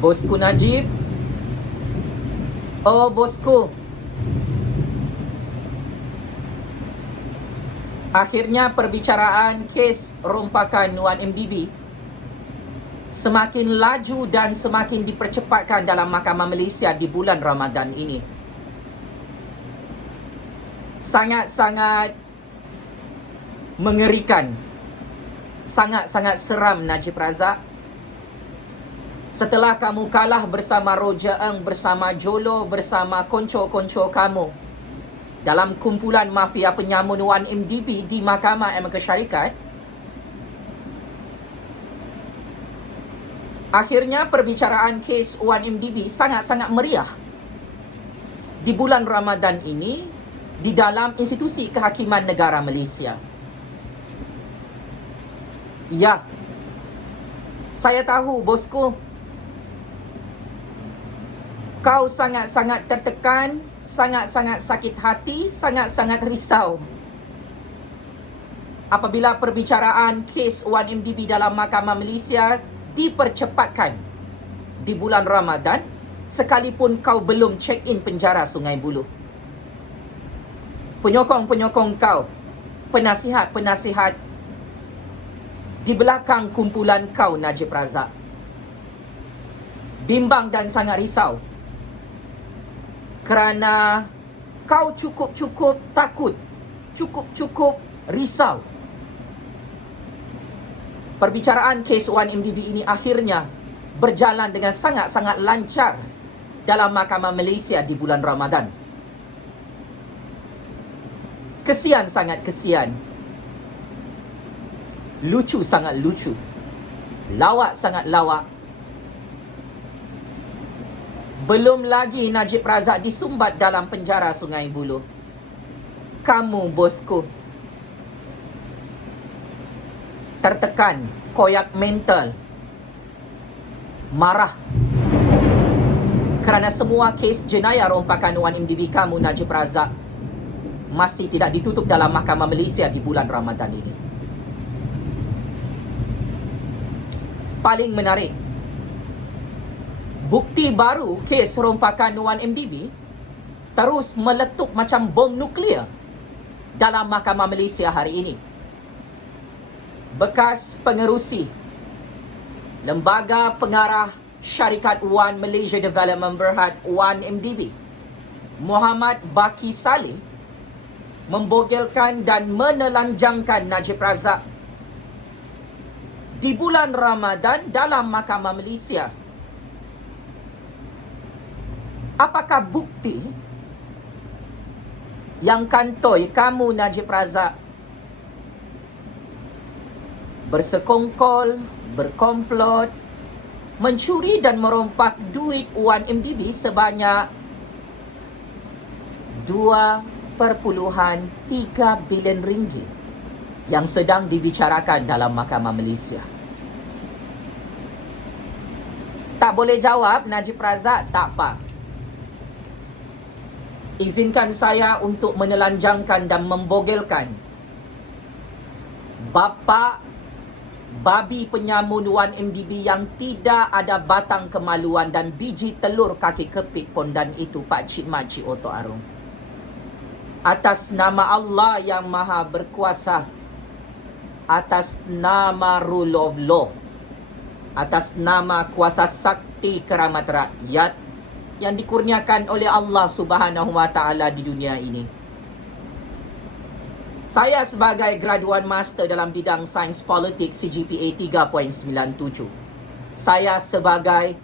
Bosku Najib. Oh, bosku. Akhirnya perbicaraan kes rompakan Wan MDB semakin laju dan semakin dipercepatkan dalam Mahkamah Malaysia di bulan Ramadan ini. Sangat-sangat mengerikan. Sangat-sangat seram, Najib Razak. Setelah kamu kalah bersama Roger Ng, bersama Jolo, bersama konco-konco kamu dalam kumpulan mafia penyamun Wan MDB di Mahkamah Amerika Syarikat, akhirnya perbicaraan kes Wan MDB sangat-sangat meriah di bulan Ramadan ini di dalam institusi kehakiman negara Malaysia. Ya, saya tahu bosku, kau sangat-sangat tertekan, sangat-sangat sakit hati, sangat-sangat risau apabila perbicaraan kes Wan MDB dalam Mahkamah Malaysia dipercepatkan di bulan Ramadan, sekalipun kau belum check-in penjara Sungai Buloh. Penyokong-penyokong kau, penasihat-penasihat di belakang kumpulan kau, Najib Razak, bimbang dan sangat risau kerana kau cukup-cukup takut, cukup-cukup risau. Perbicaraan kes Wan MDB ini akhirnya berjalan dengan sangat-sangat lancar dalam Mahkamah Malaysia di bulan Ramadan. Kesian, sangat kesian. Lucu, sangat lucu. Lawak, sangat lawak. Belum lagi Najib Razak disumbat dalam penjara Sungai Buloh. Kamu, bosku, tertekan, koyak mental, marah kerana semua kes jenayah rompakan Wan MDB kamu, Najib Razak, masih tidak ditutup dalam Mahkamah Malaysia di bulan Ramadan ini. Paling menarik, bukti baru kes rompakan Wan MDB terus meletup macam bom nuklear dalam Mahkamah Malaysia hari ini. Bekas pengerusi Lembaga Pengarah Syarikat Wan Malaysia Development Berhad Wan MDB, Muhammad Baki Saleh, membogelkan dan menelanjangkan Najib Razak di bulan Ramadan dalam Mahkamah Malaysia. Apakah bukti yang kantoi kamu, Najib Razak, bersekongkol, berkomplot, mencuri dan merompak duit Wan MDB sebanyak 2.3 bilion ringgit yang sedang dibicarakan dalam Mahkamah Malaysia? Tak boleh jawab, Najib Razak? Tak apa. Izinkan saya untuk menelanjangkan dan membogelkan bapa babi penyamun Wan MDB yang tidak ada batang kemaluan dan biji telur kaki kepik pondan itu, Pak Cik Makcik Oto Arung. Atas nama Allah yang Maha Berkuasa, atas nama Rule of Law, atas nama kuasa sakti keramat rakyat yang dikurniakan oleh Allah Subhanahu Wa Taala di dunia ini, saya sebagai graduan master dalam bidang sains politik CGPA 3.97, saya sebagai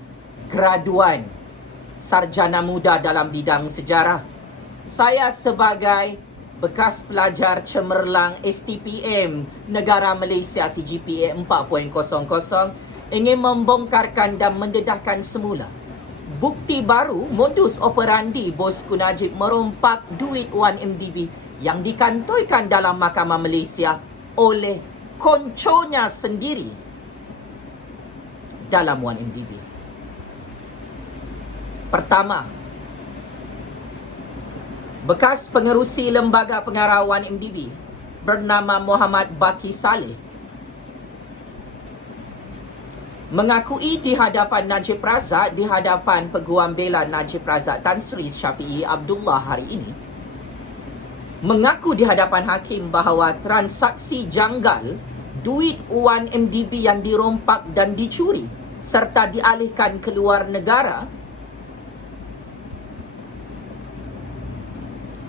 graduan sarjana muda dalam bidang sejarah, saya sebagai bekas pelajar cemerlang STPM Negara Malaysia CGPA 4.00, ingin membongkarkan dan mendedahkan semula bukti baru modus operandi bosku Najib merompak duit Wan MDB yang dikantoikan dalam Mahkamah Malaysia oleh konconya sendiri dalam Wan MDB. Pertama, bekas pengerusi Lembaga Pengarah Wan MDB bernama Muhammad Baki Saleh mengakui di hadapan Najib Razak, di hadapan Peguam Bela Najib Razak Tan Sri Syafiee Abdullah hari ini, mengaku di hadapan hakim bahawa transaksi janggal duit Wan MDB yang dirompak dan dicuri serta dialihkan ke luar negara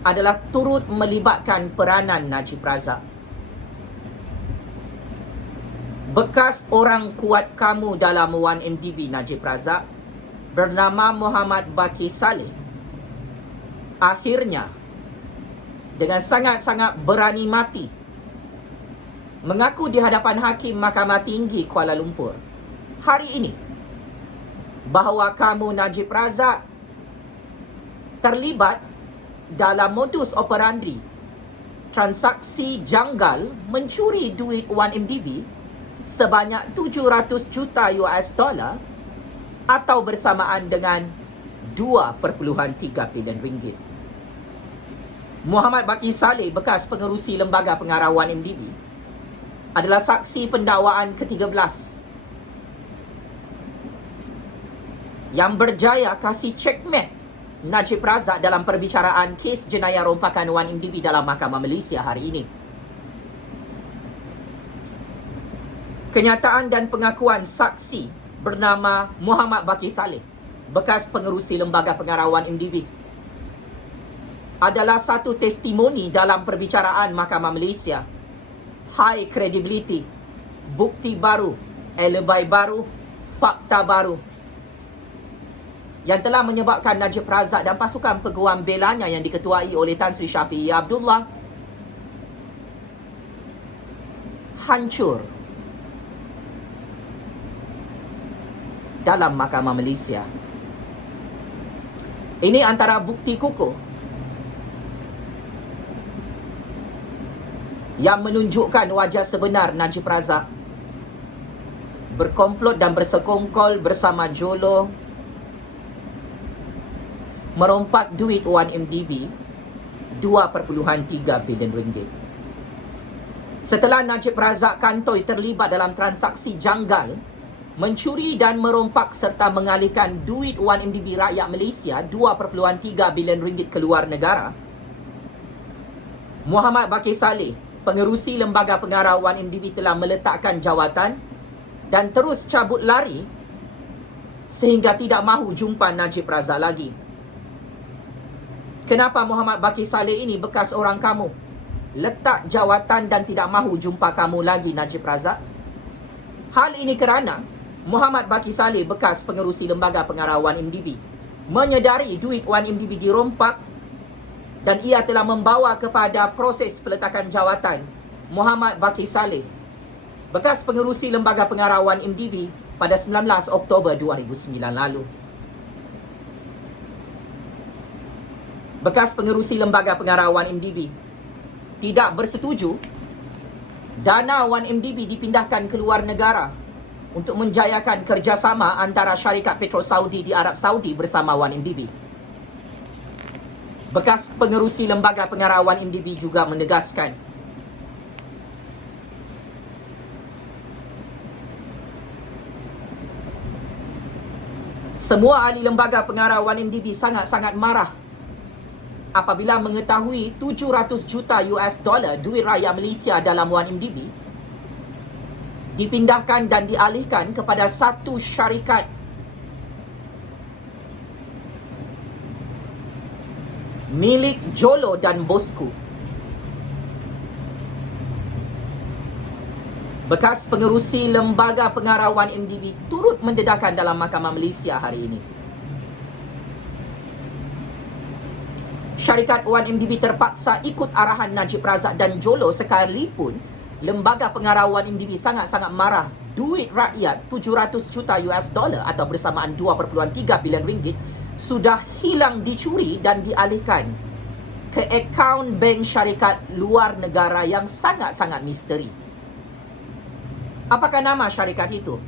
adalah turut melibatkan peranan Najib Razak. Bekas orang kuat kamu dalam Wan MDB Najib Razak bernama Muhammad Baqi Saleh akhirnya dengan sangat-sangat berani mati mengaku di hadapan Hakim Mahkamah Tinggi Kuala Lumpur hari ini bahawa kamu Najib Razak terlibat dalam modus operandi transaksi janggal mencuri duit Wan MDB sebanyak 700 juta US dollar atau bersamaan dengan 2.3 bilion ringgit. Muhammad Baqi Saleh, bekas pengerusi Lembaga Pengarah Wan MDB, adalah saksi pendakwaan ke-13 yang berjaya kasih checkmate Najib Razak dalam perbicaraan kes jenayah rompakan Wan MDB dalam Mahkamah Malaysia hari ini. Kenyataan dan pengakuan saksi bernama Muhammad Baqi Saleh, bekas pengerusi Lembaga Pengarah Wan MDB, adalah satu testimoni dalam perbicaraan Mahkamah Malaysia. High credibility, bukti baru, alibi baru, fakta baru yang telah menyebabkan Najib Razak dan pasukan peguam belanya yang diketuai oleh Tan Sri Syafiee Abdullah hancur dalam Mahkamah Malaysia. Ini antara bukti kukuh yang menunjukkan wajah sebenar Najib Razak berkomplot dan bersekongkol bersama Jolo merompak duit Wan MDB 2.3 bilion ringgit. Setelah Najib Razak kantoi terlibat dalam transaksi janggal mencuri dan merompak serta mengalihkan duit Wan MDB rakyat Malaysia 2.3 bilion ringgit ke luar negara, Muhammad Baqi Saleh, pengerusi Lembaga Pengarah Wan MDB, telah meletakkan jawatan dan terus cabut lari sehingga tidak mahu jumpa Najib Razak lagi. Kenapa Muhammad Baqi Saleh ini, bekas orang kamu, letak jawatan dan tidak mahu jumpa kamu lagi Najib Razak? Hal ini kerana Muhammad Baqi Saleh, bekas pengerusi Lembaga Pengarah Wan MDB, menyedari duit Wan MDB dirompak dan ia telah membawa kepada proses peletakan jawatan Muhammad Baqi Saleh, bekas pengerusi Lembaga Pengarah Wan MDB, pada 19 Oktober 2009 lalu. Bekas pengerusi Lembaga Pengarah Wan MDB tidak bersetuju dana Wan MDB dipindahkan ke luar negara untuk menjayakan kerjasama antara syarikat petrol Saudi di Arab Saudi bersama Wan MDB. Bekas pengerusi Lembaga Pengarah Wan MDB juga menegaskan semua ahli Lembaga Pengarah Wan MDB sangat-sangat marah apabila mengetahui 700 juta US dollar duit rakyat Malaysia dalam Wan MDB dipindahkan dan dialihkan kepada satu syarikat milik Jolo dan bosku. Bekas pengerusi Lembaga Pengarah Wan MDB turut mendedahkan dalam Mahkamah Malaysia hari ini. Syarikat Wan MDB terpaksa ikut arahan Najib Razak dan Jolo sekalipun Lembaga Pengarah Wan MDB sangat-sangat marah duit rakyat 700 juta US dollar atau bersamaan 2.3 bilion ringgit sudah hilang, dicuri dan dialihkan ke akaun bank syarikat luar negara yang sangat-sangat misteri. Apakah nama syarikat itu?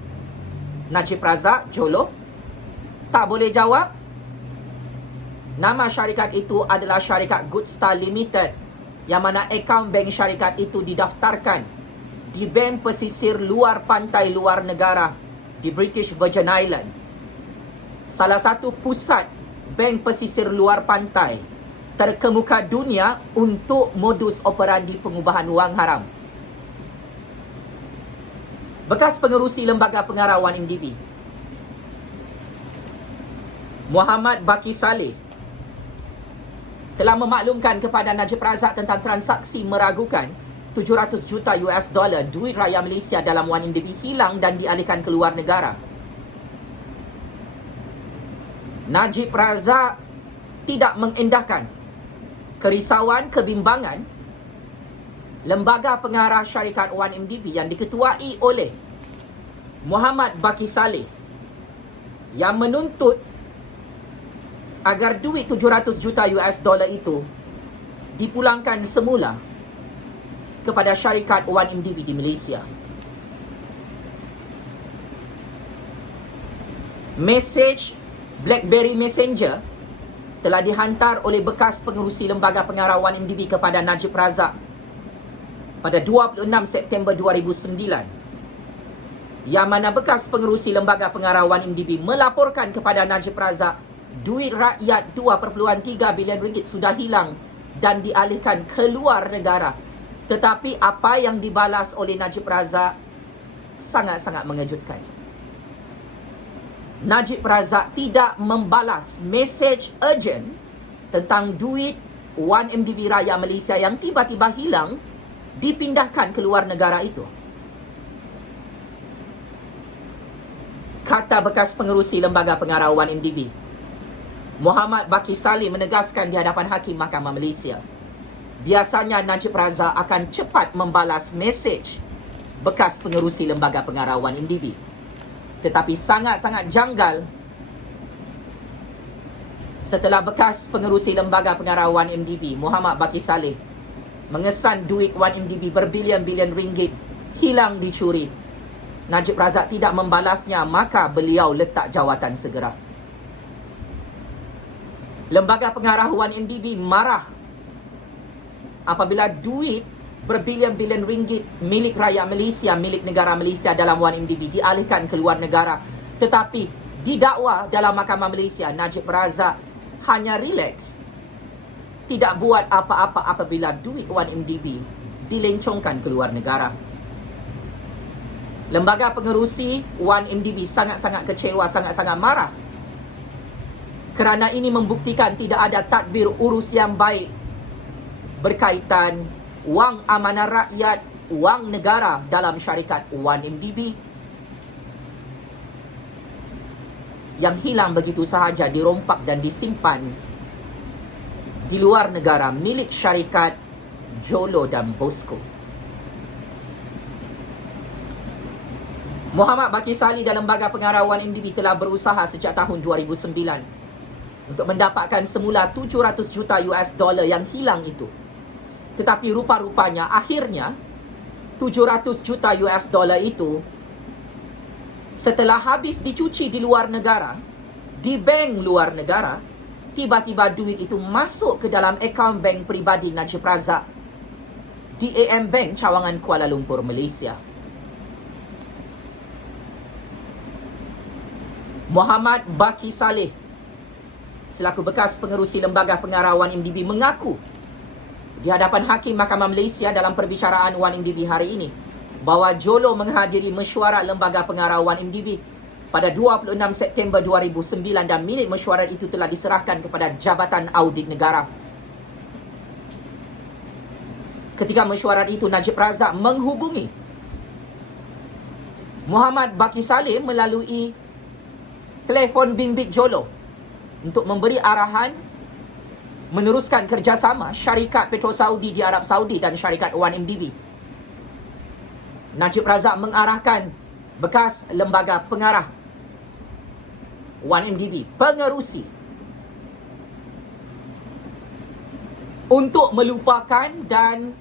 Najib Razak, Jolo? Tak boleh jawab. Nama syarikat itu adalah syarikat Good Star Limited, yang mana akaun bank syarikat itu didaftarkan di bank pesisir luar pantai luar negara di British Virgin Island, salah satu pusat bank pesisir luar pantai terkemuka dunia untuk modus operandi pengubahan wang haram. Bekas pengerusi Lembaga Pengarawan MDB Muhammad Baki Saleh telah memaklumkan kepada Najib Razak tentang transaksi meragukan 700 juta US dollar duit rakyat Malaysia dalam wang MDB hilang dan dialihkan ke luar negara. Najib Razak tidak mengendahkan kerisauan kebimbangan Lembaga Pengarah Syarikat Wan MDB yang diketuai oleh Muhammad Baki Saleh yang menuntut agar duit 700 juta US dollar itu dipulangkan semula kepada syarikat Wan MDB di Malaysia. Mesej BlackBerry Messenger telah dihantar oleh bekas pengerusi Lembaga Pengarah Wan MDB kepada Najib Razak pada 26 September 2009, yang mana bekas pengerusi Lembaga Pengarah Wan MDB melaporkan kepada Najib Razak duit rakyat 2.3 bilion ringgit sudah hilang dan dialihkan ke luar negara. Tetapi apa yang dibalas oleh Najib Razak sangat-sangat mengejutkan. Najib Razak tidak membalas mesej urgent tentang duit Wan MDB rakyat Malaysia yang tiba-tiba hilang dipindahkan ke luar negara itu. Kata bekas pengerusi Lembaga Pengarah Wan MDB Muhammad Baki Saleh menegaskan di hadapan Hakim Mahkamah Malaysia, biasanya Najib Razak akan cepat membalas mesej bekas pengerusi Lembaga Pengarah Wan MDB. Tetapi sangat-sangat janggal setelah bekas pengerusi Lembaga Pengarah Wan MDB Muhammad Baki Saleh mengesan duit Wan MDB berbilion-bilion ringgit hilang dicuri, Najib Razak tidak membalasnya, maka beliau letak jawatan segera. Lembaga Pengarah Wan MDB marah apabila duit berbilion-bilion ringgit milik rakyat Malaysia, milik negara Malaysia dalam Wan MDB dialihkan ke luar negara. Tetapi didakwa dalam Mahkamah Malaysia, Najib Razak hanya relax, tidak buat apa-apa apabila duit Wan MDB dilencongkan ke luar negara. Lembaga pengerusi Wan MDB sangat-sangat kecewa, sangat-sangat marah, kerana ini membuktikan tidak ada tadbir urus yang baik berkaitan wang amanah rakyat, wang negara dalam syarikat Wan MDB yang hilang begitu sahaja, dirompak dan disimpan di luar negara milik syarikat Jolo dan Bosco. Muhammad Baki Saleh dan Lembaga Pengarah Wan MDB telah berusaha sejak tahun 2009 untuk mendapatkan semula 700 juta US dollar yang hilang itu. Tetapi rupa-rupanya akhirnya 700 juta US dollar itu setelah habis dicuci di luar negara, di bank luar negara, tiba-tiba duit itu masuk ke dalam akaun bank peribadi Najib Razak di AM Bank Cawangan Kuala Lumpur, Malaysia. Muhammad Baki Saleh selaku bekas pengerusi Lembaga Pengarah Wan MDB mengaku di hadapan Hakim Mahkamah Malaysia dalam perbicaraan Wan MDB hari ini bahawa Jolo menghadiri mesyuarat Lembaga Pengarah Wan MDB pada 26 September 2009 dan minit mesyuarat itu telah diserahkan kepada Jabatan Audit Negara. Ketika mesyuarat itu, Najib Razak menghubungi Muhammad Baki Saleh melalui telefon bimbit Jolo untuk memberi arahan meneruskan kerjasama syarikat Petro Saudi di Arab Saudi dan syarikat Wan MDB. Najib Razak mengarahkan bekas Lembaga Pengarah Wan MDB, pengerusi, untuk melupakan dan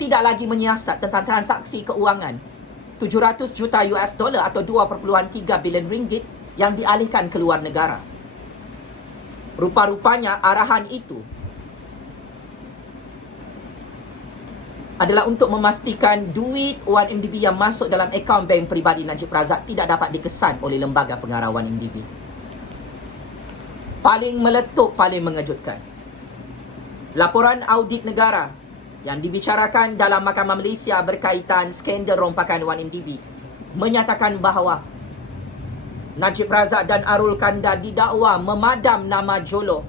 tidak lagi menyiasat tentang transaksi keuangan 700 juta US dollar atau 2.3 bilion ringgit yang dialihkan ke luar negara. Rupa-rupanya arahan itu adalah untuk memastikan duit 1MDB yang masuk dalam akaun bank peribadi Najib Razak tidak dapat dikesan oleh lembaga pengarah 1MDB. Paling meletup, paling mengejutkan, laporan audit negara yang dibicarakan dalam Mahkamah Malaysia berkaitan skandal rompakan 1MDB menyatakan bahawa Najib Razak dan Arul Kanda didakwa memadam nama Jolo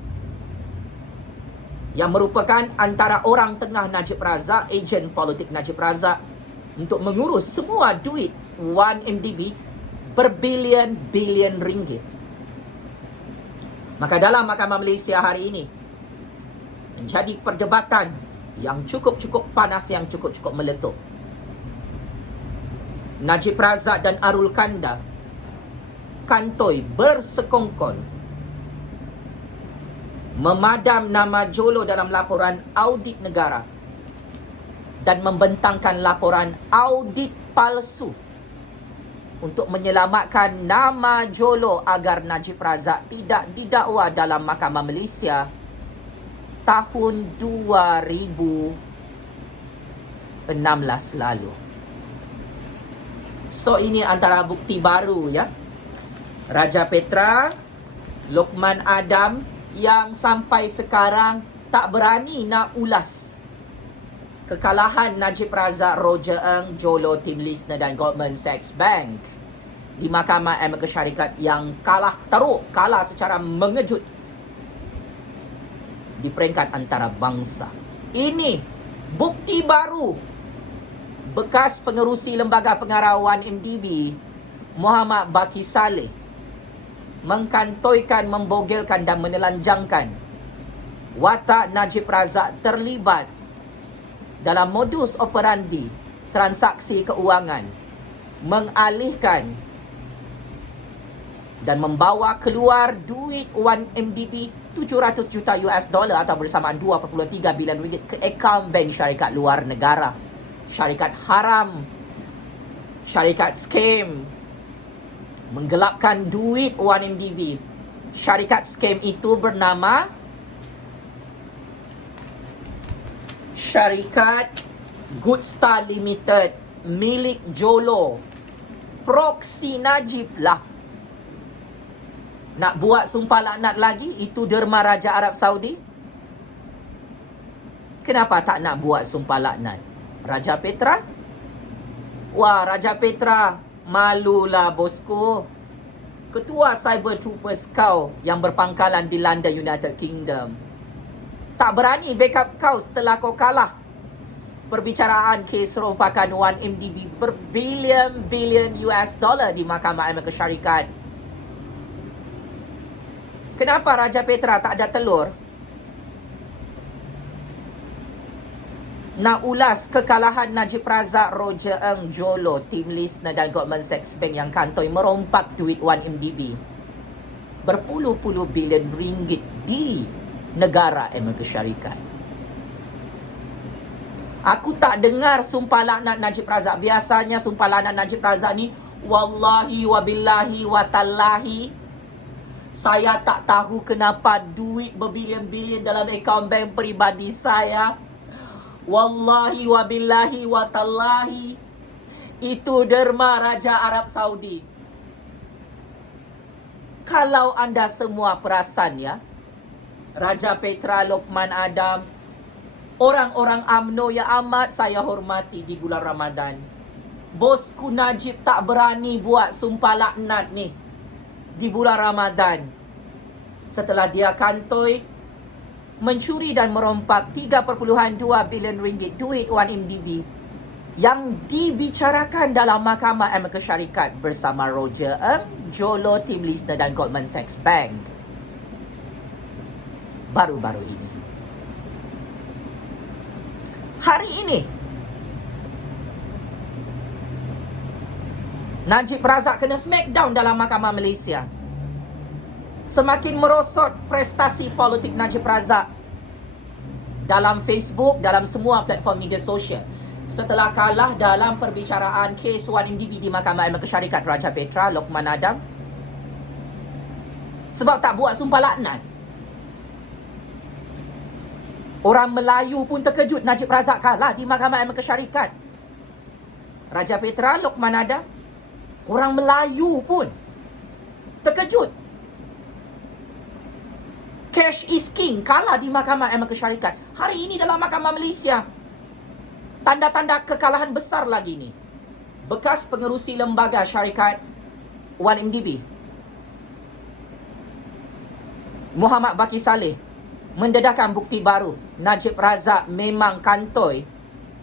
yang merupakan antara orang tengah Najib Razak, ejen politik Najib Razak, untuk mengurus semua duit 1MDB berbilion-bilion ringgit. Maka dalam Mahkamah Malaysia hari ini menjadi perdebatan yang cukup-cukup panas, yang cukup-cukup meletup. Najib Razak dan Arul Kanda kantoi bersekongkol memadam nama Jolo dalam laporan audit negara dan membentangkan laporan audit palsu untuk menyelamatkan nama Jolo agar Najib Razak tidak didakwa dalam Mahkamah Malaysia tahun 2016 lalu. So ini antara bukti baru ya. Raja Petra, Lokman Adam yang sampai sekarang tak berani nak ulas kekalahan Najib Razak, Roger Ng, Jolo, Tim Lisner dan Goldman Sachs Bank di Mahkamah Amerika Syarikat yang kalah teruk, kalah secara mengejut di peringkat antarabangsa. Ini bukti baru. Bekas pengerusi lembaga pengarah 1MDB Muhammad Baki Saleh mengkantoikan, membogelkan dan menelanjangkan watak Najib Razak terlibat dalam modus operandi transaksi keuangan, mengalihkan dan membawa keluar duit 1MDB 700 juta US dollar atau bersamaan 2.3 bilion ringgit ke akaun bank syarikat luar negara, syarikat haram, syarikat scam, menggelapkan duit 1MDB. Syarikat scam itu bernama Syarikat Good Star Limited milik Jolo, proksi Najib lah. Nak buat sumpah laknat lagi? Itu derma Raja Arab Saudi. Kenapa tak nak buat sumpah laknat? Raja Petra? Wah, Raja Petra, malulah bosku. Ketua Cyber Troopers kau yang berpangkalan di London, United Kingdom, tak berani backup kau setelah kau kalah perbicaraan kes rompakan 1MDB berbilion-bilion US dollar di Mahkamah Amerika Syarikat. Kenapa Raja Petra tak ada telur nak ulas kekalahan Najib Razak, Roger Ng, Jolo, Tim Lisner dan Goldman Sachs Bank yang kantoi merompak duit 1MDB berpuluh-puluh bilion ringgit di negara Amerika Syarikat? Aku tak dengar sumpah laknat Najib Razak. Biasanya sumpah laknat Najib Razak ni, wallahi wabillahi watallahi, saya tak tahu kenapa duit berbilion-bilion dalam akaun bank peribadi saya. Wallahi wabillahi watallahi, itu derma Raja Arab Saudi. Kalau anda semua perasan ya, Raja Petra, Lokman Adam, orang-orang UMNO yang amat saya hormati di bulan Ramadan, bosku Najib tak berani buat sumpah laknat ni di bulan Ramadan setelah dia kantoi mencuri dan merompak 3.2 bilion ringgit duit 1MDB yang dibicarakan dalam Mahkamah Amerika Syarikat bersama Roger Ng, Jolo, Tim Lisner dan Goldman Sachs Bank baru-baru ini. Hari ini Najib Razak kena smackdown dalam Mahkamah Malaysia. Semakin merosot prestasi politik Najib Razak dalam Facebook, dalam semua platform media sosial setelah kalah dalam perbicaraan kes 1MDB di Mahkamah Amerika Syarikat Raja Petra, Lokman Adam, sebab tak buat sumpah laknat. Orang Melayu pun terkejut Najib Razak kalah di Mahkamah Aman Syarikat. Raja Petra, Lokman Adam, orang Melayu pun terkejut. Cash is King kalah di Mahkamah Aman Syarikat. Hari ini dalam Mahkamah Malaysia, tanda-tanda kekalahan besar lagi ni. Bekas pengerusi lembaga syarikat 1MDB, Muhammad Baki Saleh, mendedahkan bukti baru Najib Razak memang kantoi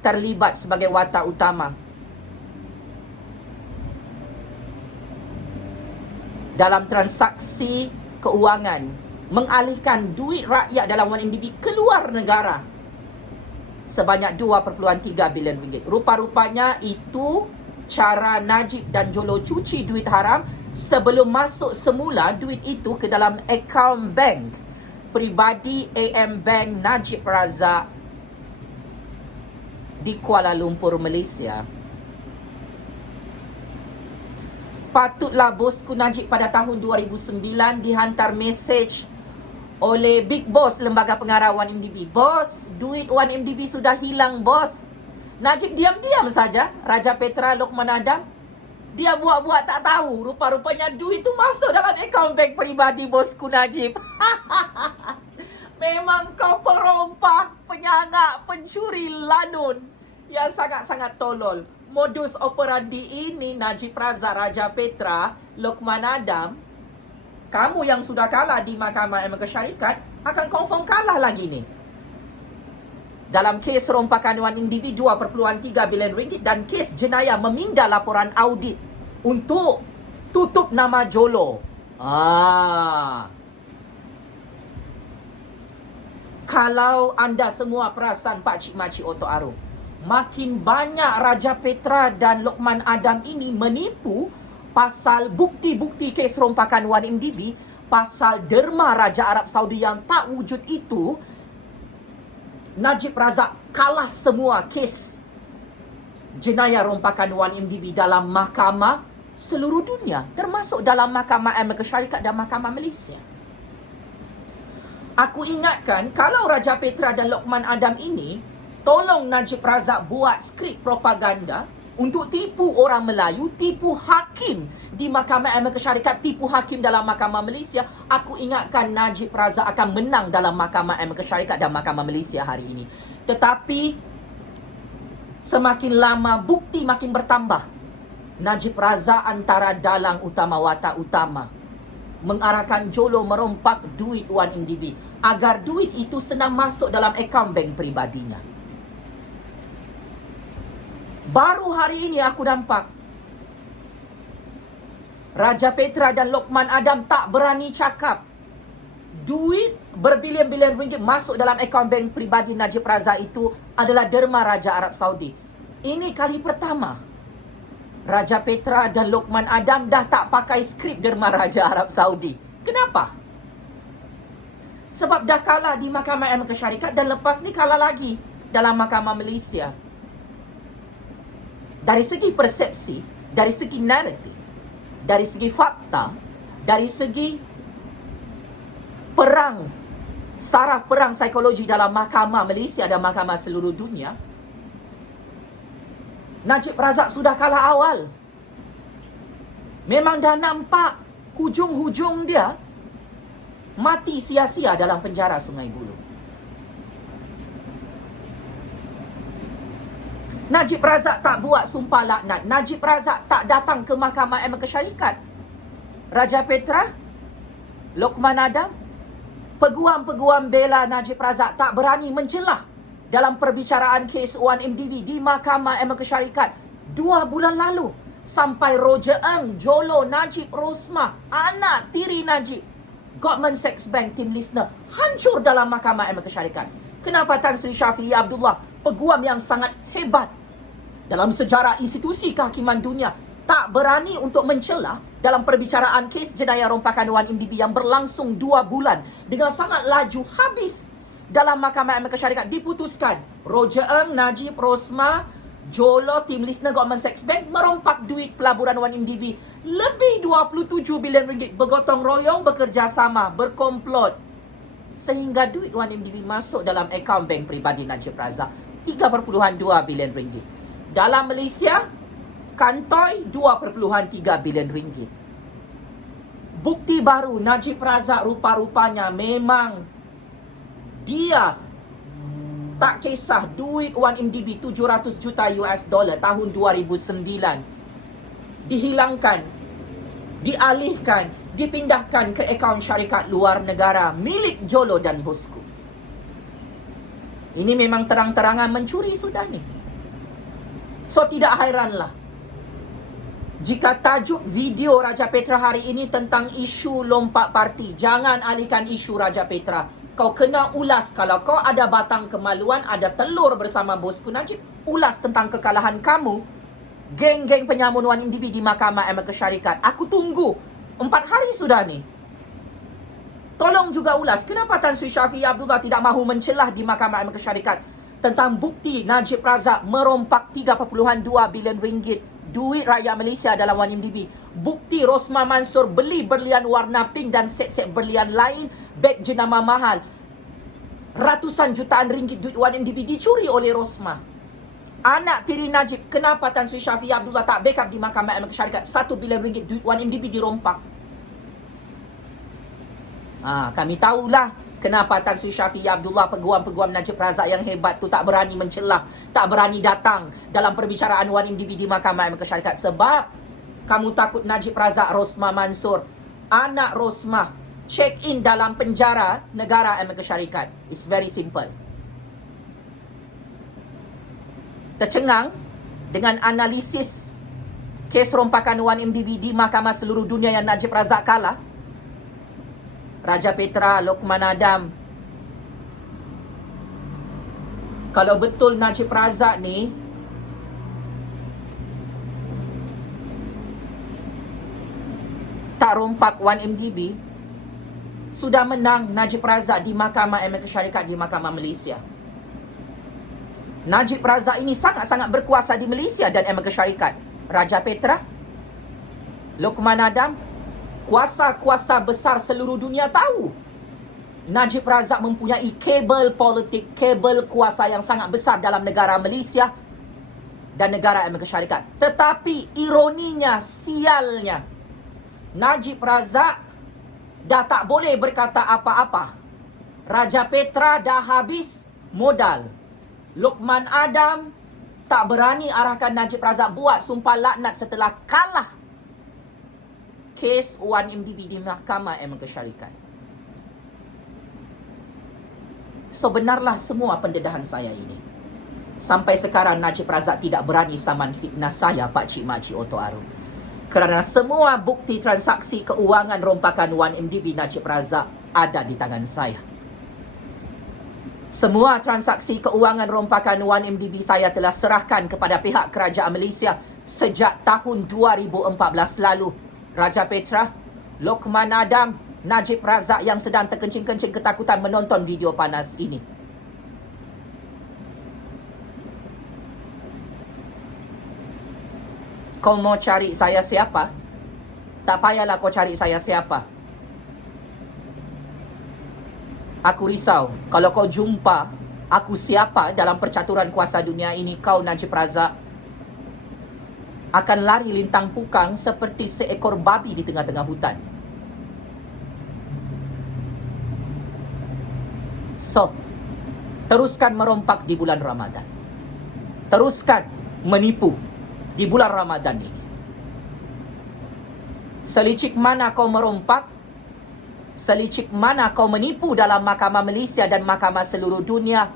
terlibat sebagai watak utama dalam transaksi keuangan mengalihkan duit rakyat dalam 1MDB keluar negara sebanyak 2.3 bilion ringgit. Rupa-rupanya itu cara Najib dan Jolo cuci duit haram sebelum masuk semula duit itu ke dalam akaun bank peribadi AM Bank Najib Razak di Kuala Lumpur, Malaysia. Patutlah bosku Najib pada tahun 2009 dihantar mesej oleh Big Boss Lembaga Pengarah 1MDB. Bos, duit 1MDB sudah hilang, bos. Najib diam-diam saja. Raja Petra, Lokman Adam, dia buat-buat tak tahu. Rupa-rupanya duit itu masuk dalam akaun bank peribadi bosku Najib. Memang kau perompak, penyangak, pencuri lanun yang sangat-sangat tolol. Modus operandi ini Najib Razak, Raja Petra, Lokman Adam, kamu yang sudah kalah di Mahkamah Aman Syarikat akan confirm kalah lagi ni. Dalam kes rompakan 1MDB 2.3 bilion ringgit dan kes jenayah meminda laporan audit untuk tutup nama Jolo. Kalau anda semua perasan Pakcik Makcik Otok Arum, makin banyak Raja Petra dan Lokman Adam ini menipu pasal bukti-bukti kes rompakan 1MDB, pasal derma Raja Arab Saudi yang tak wujud itu. Najib Razak kalah semua kes jenayah rompakan 1MDB dalam mahkamah seluruh dunia, termasuk dalam Mahkamah Aman Syarikat dan Mahkamah Malaysia. Aku ingatkan, kalau Raja Petra dan Lokman Adam ini tolong Najib Razak buat skrip propaganda untuk tipu orang Melayu, tipu hakim di Mahkamah Aman Syarikat, tipu hakim dalam Mahkamah Malaysia, aku ingatkan Najib Razak akan menang dalam Mahkamah Aman Syarikat dan Mahkamah Malaysia hari ini. Tetapi semakin lama bukti makin bertambah. Najib Razak antara dalang utama, watak utama, mengarahkan Jolo merompak duit 1MDB agar duit itu senang masuk dalam akaun bank peribadinya. Baru hari ini aku nampak Raja Petra dan Lokman Adam tak berani cakap duit berbilion-bilion ringgit masuk dalam akaun bank peribadi Najib Razak itu adalah derma Raja Arab Saudi. Ini kali pertama Raja Petra dan Lokman Adam dah tak pakai skrip derma Raja Arab Saudi. Kenapa? Sebab dah kalah di Mahkamah Aman Syarikat dan lepas ni kalah lagi dalam Mahkamah Malaysia. Dari segi persepsi, dari segi naratif, dari segi fakta, dari segi perang, saraf perang psikologi dalam Mahkamah Malaysia dan Mahkamah seluruh dunia, Najib Razak sudah kalah awal. Memang dah nampak hujung-hujung dia mati sia-sia dalam penjara Sungai Buloh. Najib Razak tak buat sumpah laknat. Najib Razak tak datang ke Mahkamah Aman Syarikat. Raja Petra, Lokman Adam, peguam-peguam bela Najib Razak tak berani mencelah dalam perbicaraan kes 1MDB di Mahkamah Aman Syarikat 2 bulan lalu. Sampai Roger Ng, Jolo, Najib, Rosmah, anak tiri Najib, Goldman Sachs Bank, Tim Listener, hancur dalam Mahkamah Aman Syarikat. Kenapa Tan Sri Syafiee Abdullah, peguam yang sangat hebat dalam sejarah institusi kehakiman dunia, tak berani untuk mencelah dalam perbicaraan kes jenayah rompakan 1MDB yang berlangsung 2 bulan dengan sangat laju habis dalam Mahkamah Aman Syarikat. Diputuskan Roger Ng, Najib, Rosmah, Jolo, Tim Listener, Goldman Sachs Bank merompak duit pelaburan 1MDB lebih 27 bilion ringgit, bergotong royong, bekerjasama, berkomplot. sehingga duit 1MDB masuk dalam akaun bank peribadi Najib Razak 3.2 bilion ringgit. Dalam Malaysia, kantoi 2.3 bilion ringgit. Bukti baru Najib Razak rupa-rupanya memang dia tak kisah duit 1MDB 700 juta US dollar tahun 2009 dihilangkan, dialihkan, dipindahkan ke akaun syarikat luar negara milik Jolo dan bosku. Ini memang terang-terangan mencuri sudah ni. So tidak hairanlah jika tajuk video Raja Petra hari ini tentang isu lompat parti. Jangan alihkan isu Raja Petra. Kau kena ulas. Kalau kau ada batang kemaluan, ada telur bersama bosku Najib, ulas tentang kekalahan kamu, geng-geng penyamun 1MDB di Mahkamah Amerika Syarikat. Aku tunggu 4 hari sudah ni. Tolong juga ulas kenapa Tan Sri Shafie Abdullah tidak mahu mencelah di Mahkamah Amerika Syarikat tentang bukti Najib Razak merompak 3.2 bilion ringgit duit rakyat Malaysia dalam 1MDB. Bukti Rosmah Mansor beli berlian warna pink dan set-set berlian lain, beg jenama mahal, ratusan jutaan ringgit duit 1MDB dicuri oleh Rosmah. Anak tiri Najib, kenapa Tan Sri Shafie Abdullah tak backup di Mahkamah Amerika Syarikat 1 bilion ringgit duit 1MDB dirompak? Kami tahulah kenapa Tan Sri Shafie Abdullah, peguam-peguam Najib Razak yang hebat tu tak berani mencelah, tak berani datang dalam perbicaraan 1MDB di Mahkamah Amerika Syarikat. Sebab kamu takut Najib Razak, Rosmah Mansor, anak Rosmah, check in dalam penjara negara Amerika Syarikat. It's very simple. Tercengang dengan analisis kes rompakan 1MDB di mahkamah seluruh dunia yang Najib Razak kalah. Raja Petra, Lokman Adam, kalau betul Najib Razak ni tak rompak 1MDB, sudah menang Najib Razak di Mahkamah Amerika Syarikat, di Mahkamah Malaysia. Najib Razak ini sangat-sangat berkuasa di Malaysia dan Amerika Syarikat. Raja Petra, Lokman Adam, kuasa-kuasa besar seluruh dunia tahu Najib Razak mempunyai kabel politik, kabel kuasa yang sangat besar dalam negara Malaysia dan negara Amerika Syarikat. Tetapi ironinya, sialnya, Najib Razak dah tak boleh berkata apa-apa. Raja Petra dah habis modal. Lokman Adam tak berani arahkan Najib Razak buat sumpah laknat setelah kalah kes 1MDB di Mahkamah Amerika Syarikat. So benarlah semua pendedahan saya ini. Sampai sekarang Najib Razak tidak berani saman fitnah saya, Pak Cik Makcik Oto Arum. Kerana semua bukti transaksi keuangan rompakan 1MDB Najib Razak ada di tangan saya. Semua transaksi keuangan rompakan 1MDB saya telah serahkan kepada pihak kerajaan Malaysia sejak tahun 2014 lalu. Raja Petra, Lokman Adam, Najib Razak yang sedang terkencing-kencing ketakutan menonton video panas ini. Kau mau cari saya siapa? Tak payahlah kau cari saya siapa. Aku risau kalau kau jumpa aku siapa dalam percaturan kuasa dunia ini, kau Najib Razak akan lari lintang pukang seperti seekor babi di tengah-tengah hutan. So, teruskan merompak di bulan Ramadan. Teruskan menipu di bulan Ramadan ini. Selicik mana kau merompak, selicik mana kau menipu dalam Mahkamah Malaysia dan Mahkamah seluruh dunia,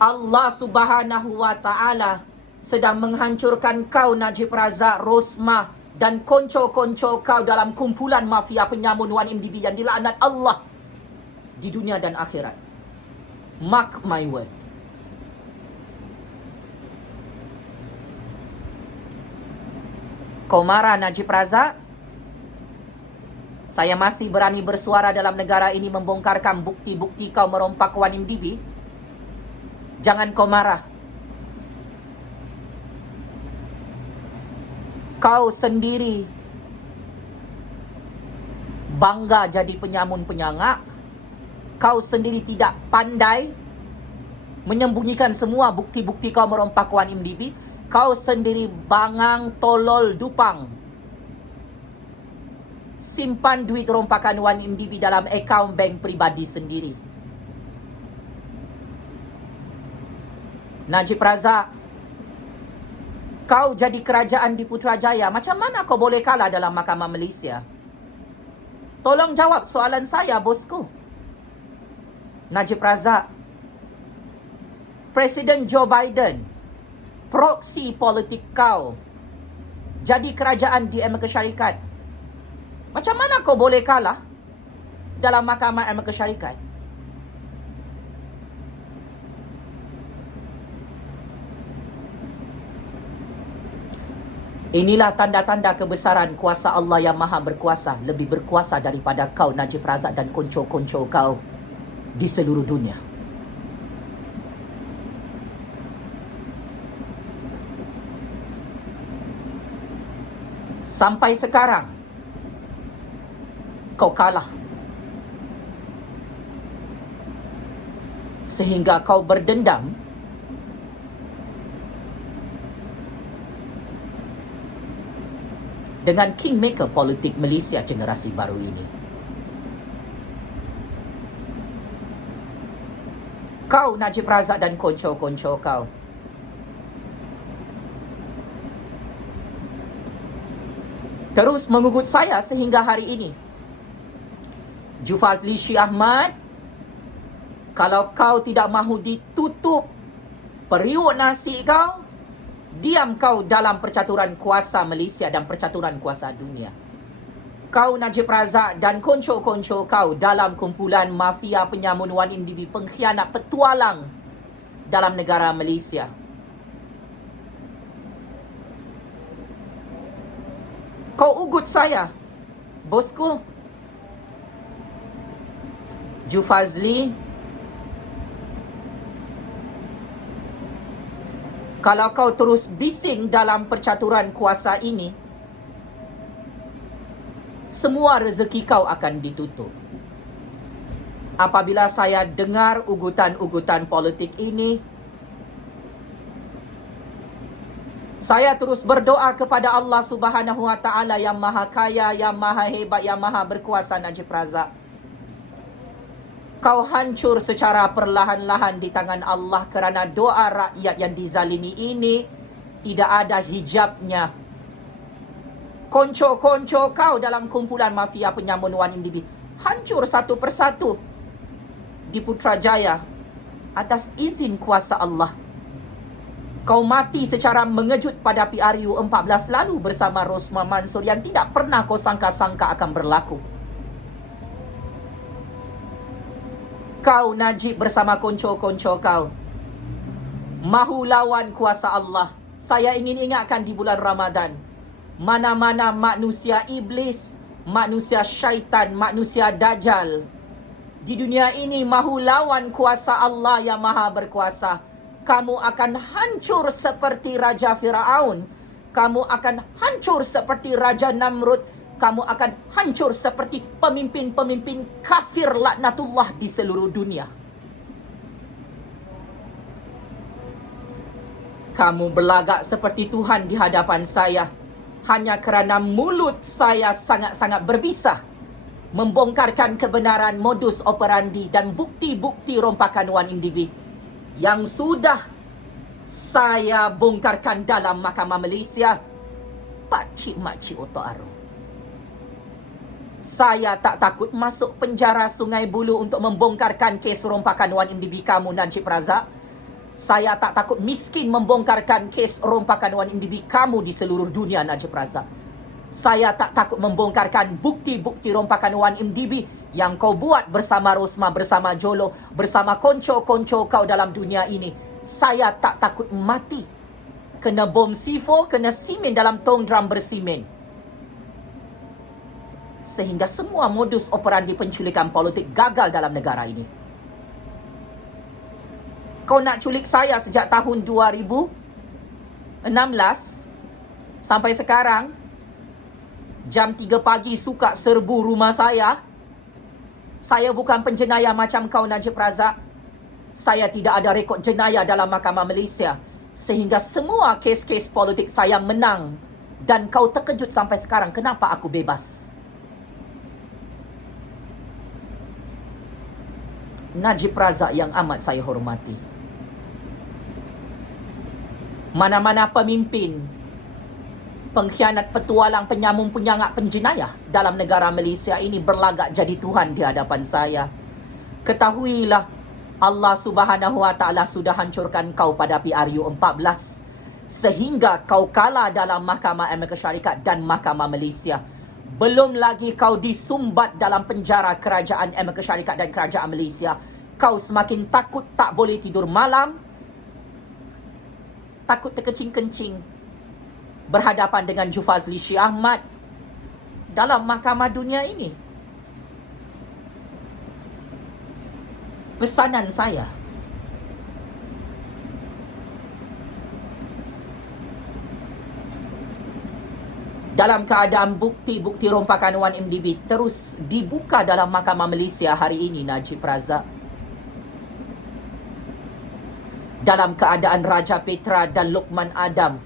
Allah Subhanahu wa Ta'ala sedang menghancurkan kau Najib Razak, Rosmah dan konco-konco kau dalam kumpulan mafia penyamun 1MDB yang dilaknat Allah di dunia dan akhirat. Mark my word. Kau marah Najib Razak? Saya masih berani bersuara dalam negara ini membongkarkan bukti-bukti kau merompak 1MDB. Jangan kau marah. Kau sendiri bangga jadi penyamun penyangak. Kau sendiri tidak pandai menyembunyikan semua bukti-bukti kau merompak Wan MDB. Kau sendiri bangang, tolol, dupang. Simpan duit rompakan Wan MDB dalam akaun bank pribadi sendiri. Najib Razak, kau jadi kerajaan di Putrajaya, macam mana kau boleh kalah dalam Mahkamah Malaysia? Tolong jawab soalan saya, bosku. Najib Razak, Presiden Joe Biden, proksi politik kau jadi kerajaan di Amerika Syarikat. Macam mana kau boleh kalah dalam Mahkamah Amerika Syarikat? Inilah tanda-tanda kebesaran kuasa Allah yang maha berkuasa, lebih berkuasa daripada kau Najib Razak dan konco-konco kau di seluruh dunia. Sampai sekarang kau kalah, sehingga kau berdendam dengan kingmaker politik Malaysia generasi baru ini. Kau Najib Razak dan konco-konco kau terus mengugut saya sehingga hari ini. Jufazli Syih Ahmad, kalau kau tidak mahu ditutup periuk nasi kau, diam kau dalam percaturan kuasa Malaysia dan percaturan kuasa dunia. Kau Najib Razak dan konco-konco kau dalam kumpulan mafia penyamun Wan MDB, pengkhianat petualang dalam negara Malaysia. Kau ugut saya, bosku. Jufazli, kalau kau terus bising dalam percaturan kuasa ini, semua rezeki kau akan ditutup. Apabila saya dengar ugutan-ugutan politik ini, saya terus berdoa kepada Allah Subhanahu Wa Taala yang maha kaya, yang maha hebat, yang maha berkuasa. Najib Razak, kau hancur secara perlahan-lahan di tangan Allah kerana doa rakyat yang dizalimi ini tidak ada hijabnya. Konco-konco kau dalam kumpulan mafia penyamun Wan MDB hancur satu persatu di Putrajaya atas izin kuasa Allah. Kau mati secara mengejut pada PRU 14 lalu bersama Rosmah Mansor yang tidak pernah kau sangka-sangka akan berlaku. Kau Najib bersama konco-konco kau mahu lawan kuasa Allah. Saya ingin ingatkan di bulan Ramadan, mana-mana manusia iblis, manusia syaitan, manusia dajjal di dunia ini mahu lawan kuasa Allah yang maha berkuasa, kamu akan hancur seperti Raja Firaun. Kamu akan hancur seperti Raja Namrud. Kamu akan hancur seperti pemimpin-pemimpin kafir laknatullah di seluruh dunia. Kamu berlagak seperti Tuhan di hadapan saya hanya kerana mulut saya sangat-sangat berbisa membongkarkan kebenaran modus operandi dan bukti-bukti rompakan Wan MDB yang sudah saya bongkarkan dalam Mahkamah Malaysia. Pakcik makcik otak aru. Saya tak takut masuk penjara Sungai Buloh untuk membongkarkan kes rompakan Wan MDB kamu Najib Razak. Saya tak takut miskin membongkarkan kes rompakan Wan MDB kamu di seluruh dunia Najib Razak. Saya tak takut membongkarkan bukti-bukti rompakan Wan MDB yang kau buat bersama Rosmah, bersama Jolo, bersama konco-konco kau dalam dunia ini. Saya tak takut mati kena bom C4, kena simen dalam tong drum bersimen. Sehingga semua modus operandi penculikan politik gagal dalam negara ini. Kau nak culik saya sejak tahun 2016 sampai sekarang, jam 3 pagi suka serbu rumah saya. Saya bukan penjenayah macam kau, Najib Razak. Saya tidak ada rekod jenayah dalam Mahkamah Malaysia. Sehingga semua kes-kes politik saya menang. Dan kau terkejut sampai sekarang, kenapa aku bebas? Najib Razak yang amat saya hormati. Mana-mana pemimpin, pengkhianat, petualang, penyamung, penyangak, penjenayah dalam negara Malaysia ini berlagak jadi Tuhan di hadapan saya. Ketahuilah, Allah Subhanahu Wa Taala sudah hancurkan kau pada PRU 14 sehingga kau kalah dalam Mahkamah Amerika Syarikat dan Mahkamah Malaysia. Belum lagi kau disumbat dalam penjara kerajaan Amerika Syarikat dan kerajaan Malaysia. Kau semakin takut, tak boleh tidur malam, takut terkencing-kencing berhadapan dengan Jufazli Syih Ahmad dalam mahkamah dunia ini. Pesanan saya, dalam keadaan bukti-bukti rompakan 1MDB terus dibuka dalam Mahkamah Malaysia hari ini, Najib Razak. Dalam keadaan Raja Petra dan Lokman Adam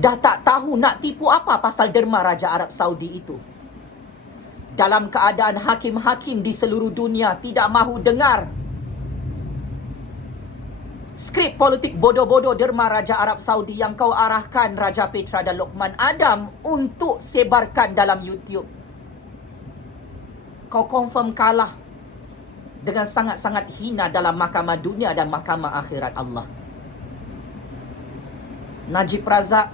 dah tak tahu nak tipu apa pasal derma Raja Arab Saudi itu. Dalam keadaan hakim-hakim di seluruh dunia tidak mahu dengar skrip politik bodoh-bodoh derma Raja Arab Saudi yang kau arahkan Raja Petra dan Lokman Adam untuk sebarkan dalam YouTube. Kau confirm kalah dengan sangat-sangat hina dalam mahkamah dunia dan mahkamah akhirat Allah. Najib Razak,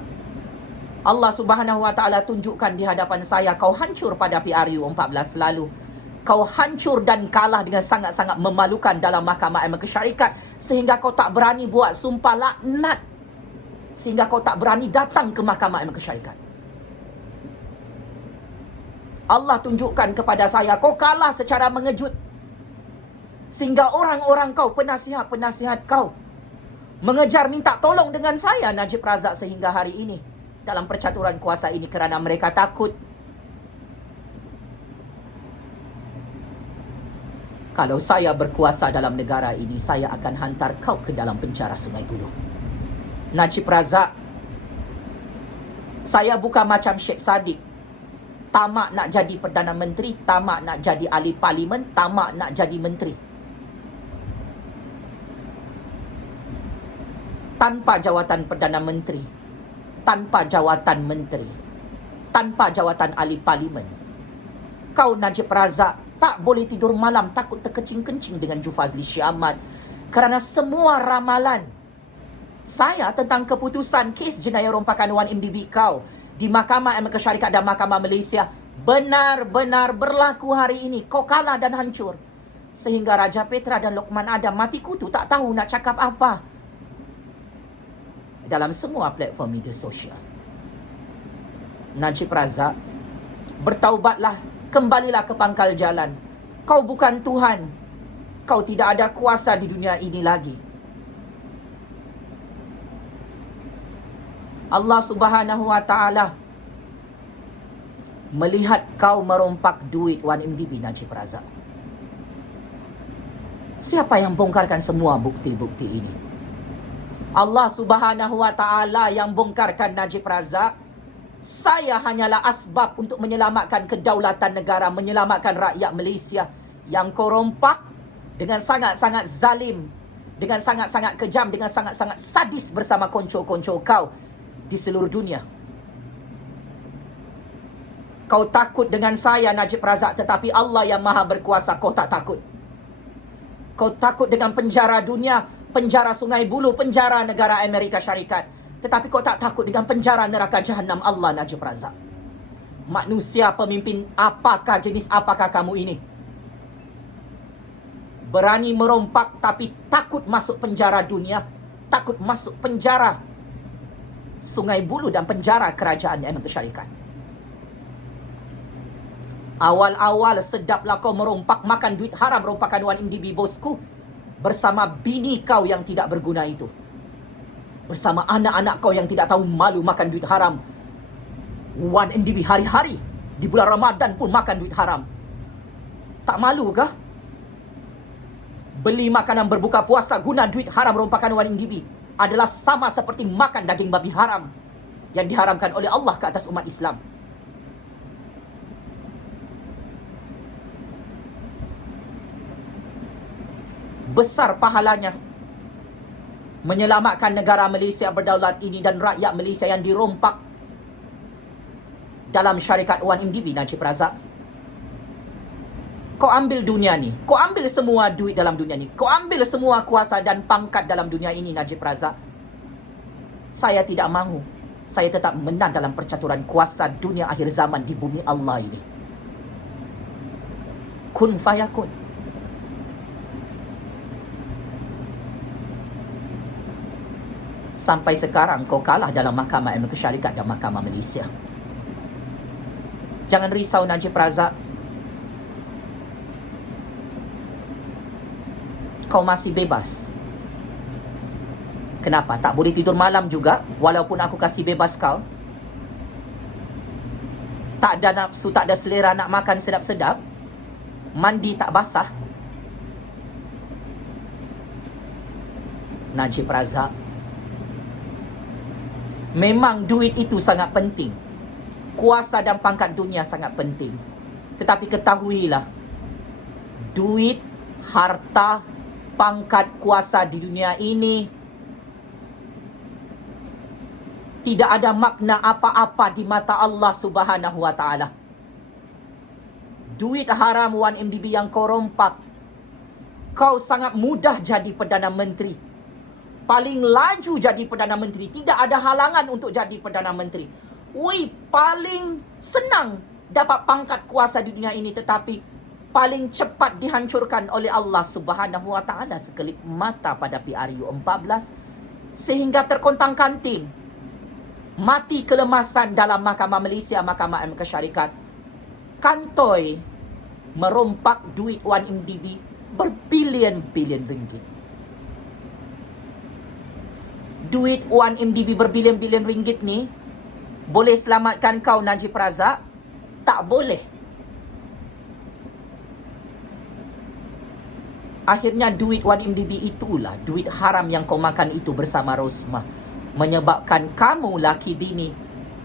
Allah Subhanahu Wa Taala tunjukkan di hadapan saya kau hancur pada PRU 14 lalu. Kau hancur dan kalah dengan sangat-sangat memalukan dalam Mahkamah Amerika Syarikat sehingga kau tak berani buat sumpah laknat. Sehingga kau tak berani datang ke Mahkamah Amerika Syarikat. Allah tunjukkan kepada saya kau kalah secara mengejut. Sehingga orang-orang kau, penasihat-penasihat kau mengejar minta tolong dengan saya, Najib Razak, sehingga hari ini dalam percaturan kuasa ini kerana mereka takut kalau saya berkuasa dalam negara ini, saya akan hantar kau ke dalam penjara Sungai Buloh. Najib Razak, saya bukan macam Sheikh Sadiq. Tamak nak jadi Perdana Menteri, tamak nak jadi ahli parlimen, tamak nak jadi menteri. Tanpa jawatan Perdana Menteri, tanpa jawatan menteri, tanpa jawatan ahli parlimen, kau Najib Razak tak boleh tidur malam takut terkencing-kencing dengan Jufazli Syih Ahmad. Kerana semua ramalan saya tentang keputusan kes jenayah rompakan 1MDB kau di Mahkamah Amerika Syarikat dan Mahkamah Malaysia benar-benar berlaku hari ini. Kau kalah dan hancur. Sehingga Raja Petra dan Lokman Adam mati kutu, tak tahu nak cakap apa dalam semua platform media sosial. Najib Razak, bertaubatlah, kembalilah ke pangkal jalan. Kau bukan Tuhan. Kau tidak ada kuasa di dunia ini lagi. Allah Subhanahu Wa Taala melihat kau merompak duit 1MDB, Najib Razak. Siapa yang bongkarkan semua bukti-bukti ini? Allah Subhanahu Wa Taala yang bongkarkan, Najib Razak. Saya hanyalah asbab untuk menyelamatkan kedaulatan negara, menyelamatkan rakyat Malaysia. Yang kau rompak dengan sangat-sangat zalim, dengan sangat-sangat kejam, dengan sangat-sangat sadis bersama konco-konco kau di seluruh dunia. Kau takut dengan saya, Najib Razak, tetapi Allah yang maha berkuasa kau tak takut. Kau takut dengan penjara dunia, penjara Sungai Buloh, penjara negara Amerika Syarikat. Tetapi kau tak takut dengan penjara neraka Jahannam Allah, Najib Razak. Manusia pemimpin apakah, jenis apakah kamu ini? Berani merompak tapi takut masuk penjara dunia, takut masuk penjara Sungai Buloh dan penjara kerajaan Amerika Syarikat. Awal-awal sedaplah kau merompak, makan duit haram rompakan 1MDB bosku, bersama bini kau yang tidak berguna itu, bersama anak-anak kau yang tidak tahu malu makan duit haram 1MDB hari-hari. Di bulan Ramadan pun makan duit haram. Tak malu kah? Beli makanan berbuka puasa guna duit haram rompakan 1MDB adalah sama seperti makan daging babi haram yang diharamkan oleh Allah ke atas umat Islam. Besar pahalanya menyelamatkan negara Malaysia berdaulat ini dan rakyat Malaysia yang dirompak dalam syarikat 1MDB, Najib Razak. Kau ambil dunia ni, kau ambil semua duit dalam dunia ni, kau ambil semua kuasa dan pangkat dalam dunia ini, Najib Razak. Saya tidak mahu. Saya tetap menang dalam percaturan kuasa dunia akhir zaman di bumi Allah ini. Kun fayakun. Sampai sekarang kau kalah dalam Mahkamah Ilmu Syarikat dan Mahkamah Malaysia. Jangan risau, Najib Razak. Kau masih bebas. Kenapa? Tak boleh tidur malam juga walaupun aku kasih bebas kau? Tak ada nafsu, tak ada selera nak makan sedap-sedap? Mandi tak basah? Najib Razak, memang duit itu sangat penting. Kuasa dan pangkat dunia sangat penting. Tetapi ketahuilah, duit, harta, pangkat, kuasa di dunia ini tidak ada makna apa-apa di mata Allah Subhanahu wa Ta'ala. Duit haram 1MDB yang kau rompak, kau sangat mudah jadi Perdana Menteri. Paling laju jadi Perdana Menteri. Tidak ada halangan untuk jadi Perdana Menteri. Paling senang dapat pangkat kuasa di dunia ini, tetapi paling cepat dihancurkan oleh Allah Subhanahu wa Ta'ala sekelip mata pada PRU 14 sehingga terkontang-kanting. Mati kelemasan dalam Mahkamah Malaysia, Mahkamah Ilmu Syarikat. Kantoi merompak duit 1MDB berbilion-bilion ringgit. Duit 1MDB berbilion-bilion ringgit ni boleh selamatkan kau, Najib Razak? Tak boleh. Akhirnya duit 1MDB itulah duit haram yang kau makan itu bersama Rosmah, menyebabkan kamu laki bini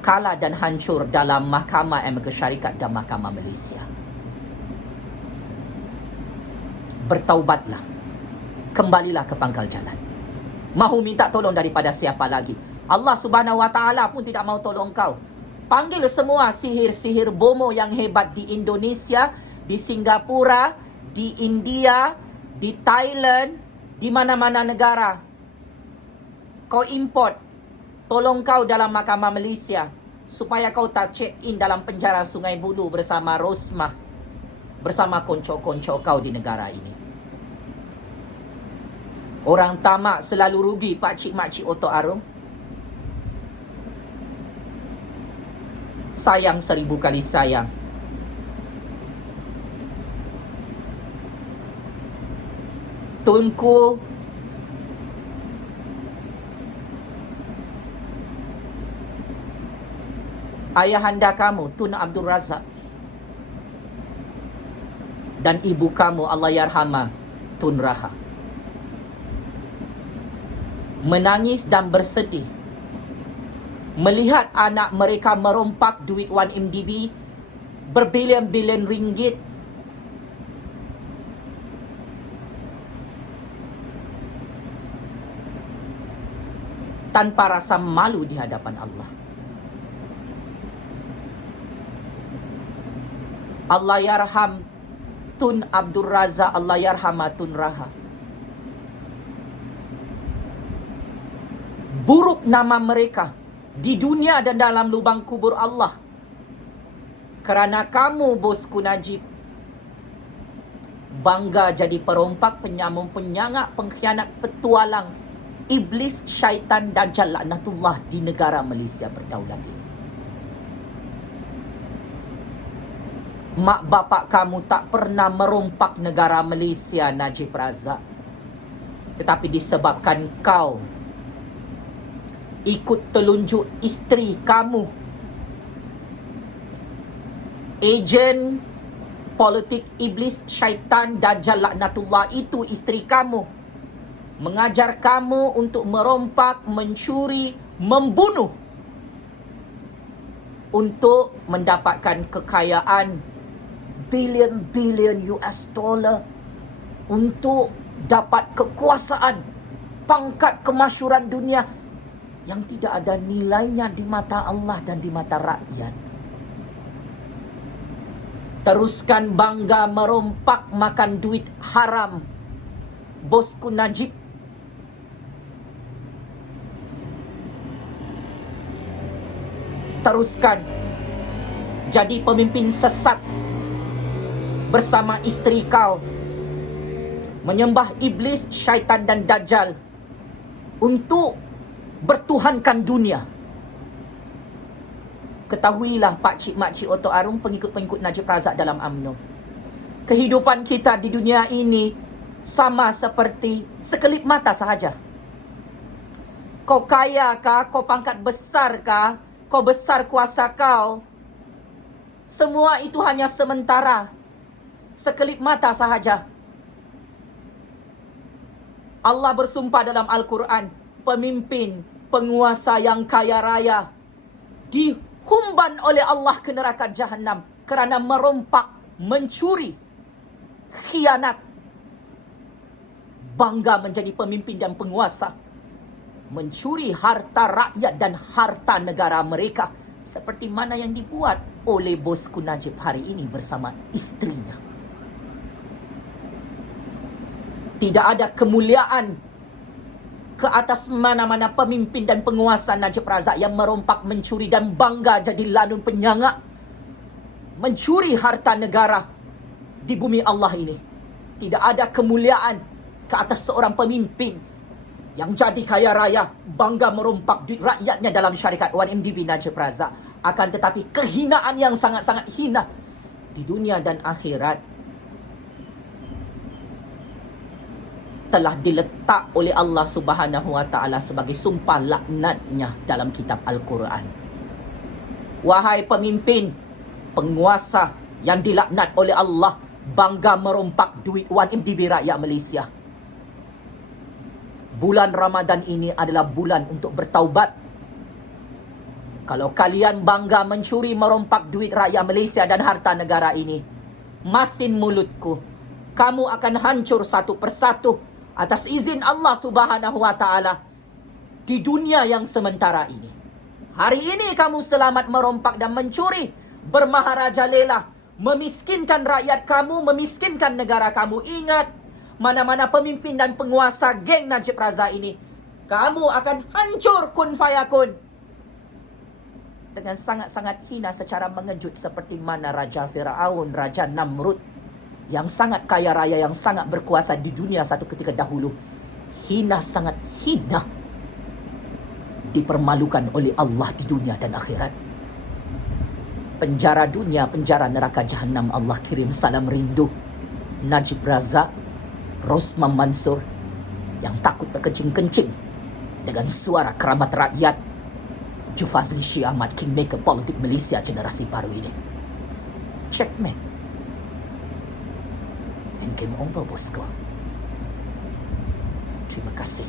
kalah dan hancur dalam Mahkamah Ilmu Syarikat dan Mahkamah Malaysia. Bertaubatlah. Kembalilah ke pangkal jalan. Mahu minta tolong daripada siapa lagi? Allah Subhanahu wa Ta'ala pun tidak mau tolong kau. Panggil semua sihir-sihir bomo yang hebat di Indonesia, di Singapura, di India, di Thailand, di mana-mana negara. Kau import, tolong kau dalam Mahkamah Malaysia supaya kau tak check in dalam penjara Sungai Buloh bersama Rosmah, bersama konco-konco kau di negara ini. Orang tamak selalu rugi, pakcik-makcik Oto Arum. Sayang 1000 kali sayang. Tunku ayahanda kamu, Tun Abdul Razak, dan ibu kamu, Allahyarhamah, Tun Raha, menangis dan bersedih melihat anak mereka merompak duit 1MDB berbilion-bilion ringgit tanpa rasa malu di hadapan Allah. Allahyarham Tun Abdul Razak, Allahyarhamah Tun Raha. Buruk nama mereka di dunia dan dalam lubang kubur Allah. Kerana kamu, bosku Najib, bangga jadi perompak, penyambung, penyangak, pengkhianat, petualang, iblis, syaitan, dajjal, laknatullah di negara Malaysia berdaulat ini. Mak bapak kamu tak pernah merompak negara Malaysia, Najib Razak. Tetapi disebabkan kau ikut telunjuk isteri kamu, ejen politik iblis, syaitan, dajjal, laknatullah itu isteri kamu. Mengajar kamu untuk merompak, mencuri, membunuh. Untuk mendapatkan kekayaan billion US dollar. Untuk dapat kekuasaan, pangkat kemasyhuran dunia yang tidak ada nilainya di mata Allah dan di mata rakyat. Teruskan bangga merompak makan duit haram bosku Najib. Teruskan jadi pemimpin sesat bersama isteri kau, menyembah iblis, syaitan dan dajjal untuk bertuhankan dunia. Ketahuilah pakcik makcik Oto Arung, pengikut-pengikut Najib Razak dalam UMNO, kehidupan kita di dunia ini sama seperti sekelip mata sahaja. Kau kaya kah, kau pangkat besar kah, kau besar kuasa kau, semua itu hanya sementara, sekelip mata sahaja. Allah bersumpah dalam Al-Quran, pemimpin, penguasa yang kaya raya dihumban oleh Allah ke neraka Jahannam kerana merompak, mencuri, khianat. Bangga menjadi pemimpin dan penguasa, mencuri harta rakyat dan harta negara mereka, seperti mana yang dibuat oleh bosku Najib hari ini bersama istrinya. Tidak ada kemuliaan ke atas mana-mana pemimpin dan penguasa Najib Razak yang merompak, mencuri dan bangga jadi lanun penyangak, mencuri harta negara di bumi Allah ini. Tidak ada kemuliaan ke atas seorang pemimpin yang jadi kaya raya, bangga merompak duit rakyatnya dalam syarikat 1MDB Najib Razak. Akan tetapi kehinaan yang sangat-sangat hina di dunia dan akhirat telah diletak oleh Allah Subhanahu wa taala sebagai sumpah laknatnya dalam kitab Al-Quran. Wahai pemimpin, penguasa yang dilaknat oleh Allah, bangga merompak duit 1MDB rakyat Malaysia. Bulan Ramadan ini adalah bulan untuk bertaubat. Kalau kalian bangga mencuri, merompak duit rakyat Malaysia dan harta negara ini, masin mulutku, kamu akan hancur satu persatu atas izin Allah Subhanahu wa taala di dunia yang sementara ini. Hari ini kamu selamat merompak dan mencuri, bermaharaja lela, memiskinkan rakyat kamu, memiskinkan negara kamu. Ingat, mana-mana pemimpin dan penguasa geng Najib Razak ini, kamu akan hancur kun fayakun dengan sangat-sangat hina secara mengejut, seperti mana Raja Firaun, Raja Namrud yang sangat kaya raya, yang sangat berkuasa di dunia satu ketika dahulu, hina, sangat hina, dipermalukan oleh Allah di dunia dan akhirat. Penjara dunia, penjara neraka Jahannam, Allah kirim salam rindu Najib Razak, Rosman Mansur yang takut terkencing-kencing dengan suara keramat rakyat, Jufazli Syih Ahmad, kingmaker politik Malaysia generasi baru ini. Checkmate. And game over, bosku. Terima kasih.